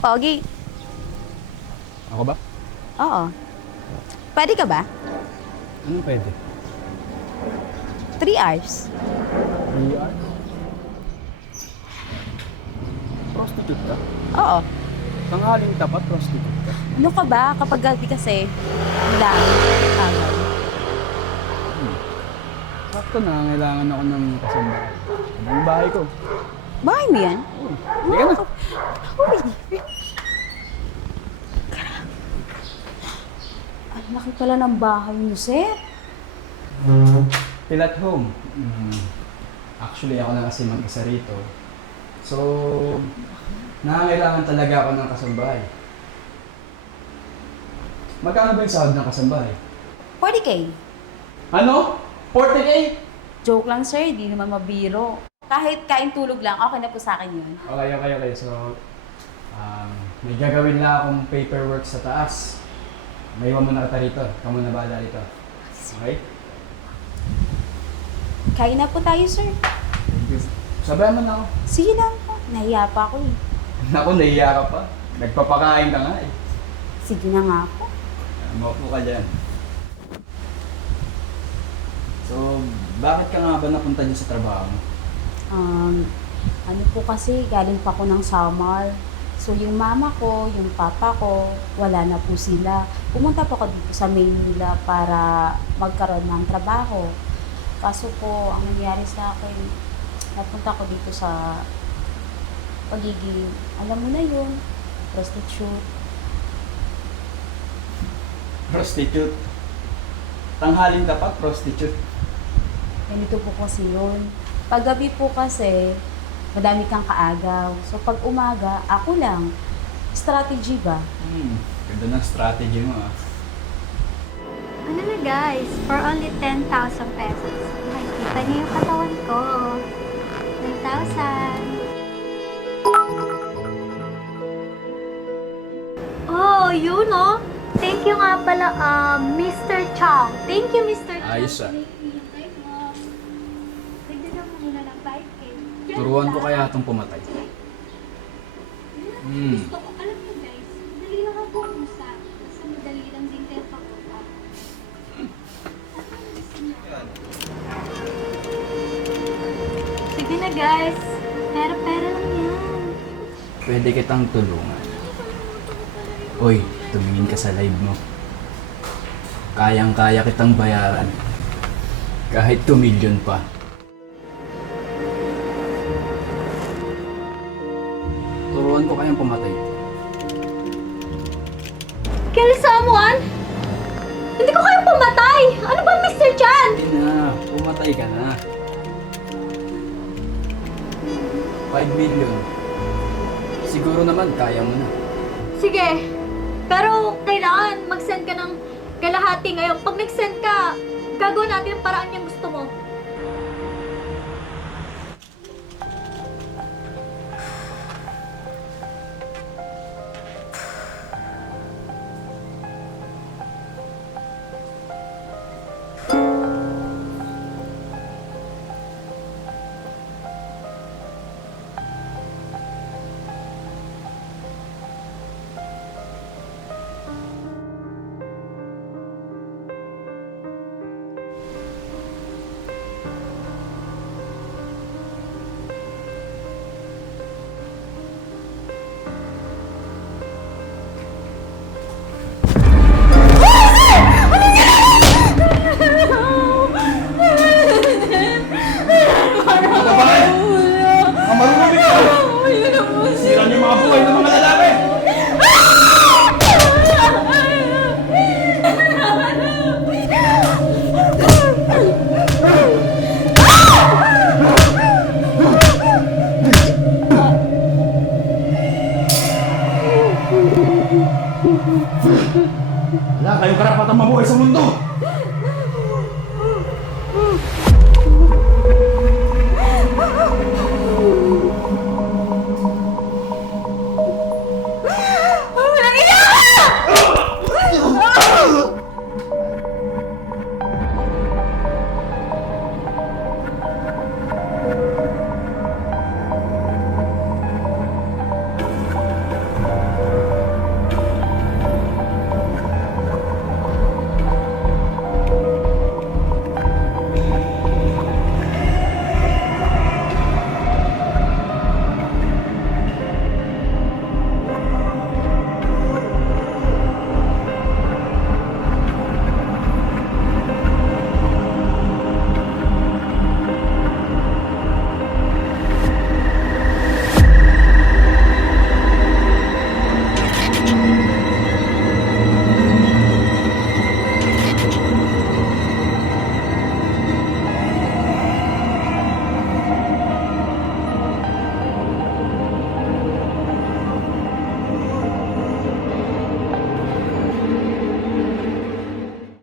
Pogi. Ako ba? Oo. Pwede ka ba? Anong pwede? 3 hours. 3 hours? Prostitute ka? Oo. Tanghaling tapat, prostitute ka? Ano ka ba? Kapag gabi kasi, wala. Agaw. Sakto na, kailangan ako ng kasambahay. Ang bahay ko. Bahay mo yan? Hindi ka na. Uy! Ang laki pala ng bahay mo, sir. Still at home. Actually, ako na kasi mag-isa rito. So, nangangailangan talaga ako ng kasambahay. Magkano ba yung sahod ng kasambahay? 40K. Ano? 40K? Joke lang, sir. Di naman mabiro. Kahit kain tulog lang, okay na po sa akin yun. Okay. So, may gagawin lang akong paperwork sa taas. May iwan mo na kita rito. Kamu na bahala rito. Okay? Kain na po tayo, sir. Thank you. Sabayan mo na ako. Sige lang po. Nahiya pa ako eh. Naku, nahiya ka pa. Nagpapakain ka nga eh. Sige na nga po. Maupo ka dyan. So, bakit ka nga ba napunta dyan sa trabaho mo? Ano po kasi, galing pa ako ng summer. So, yung mama ko, yung papa ko, wala na po sila. Pumunta po ako dito sa Maynila para magkaroon ng trabaho. Kaso po, ang nangyari sa akin, napunta ko dito sa pagiging, alam mo na yun, prostitute. Prostitute. Tanghaling tapat, prostitute. Ganito po kasi yun. Paggabi po kasi, madami kang kaagaw. So, pag umaga, ako lang. Strategy ba? Ganda ng strategy mo ah. Ano na guys, for only 10,000 pesos, makikita niyo yung katawan ko. 10,000. Oh, yun oh. Thank you nga pala, Mr. Chong. Thank you, Mr. Chong. Ayos ah. Dagdagan mo muna ng 5K. Turuan ko kaya itong pumatay. Gusto ko, alam mo guys, madali lang ang pag-usap. Basta madali lang din kayo pag-usap. Sige na guys, pera-pera lang yan. Pwede kitang tulungan. Uy, tumingin ka sa live mo. Kayang-kaya kitang bayaran. Kahit 2 million pa. Turuan ko kayang pumatay. Kill someone? Hindi ko kayang pumatay! Ano ba, Mr. Chan? Hindi na, pumatay ka na. 5 million. Siguro naman kaya mo na. Sige, pero kailangan mag-send ka ng kalahati ngayon. Pag nag-send ka, gagawin natin yung paraan yung gusto mo. Sira niyo mga buhay ng mga lalaki! Wala kayong karapatang mabuhay sa mundo!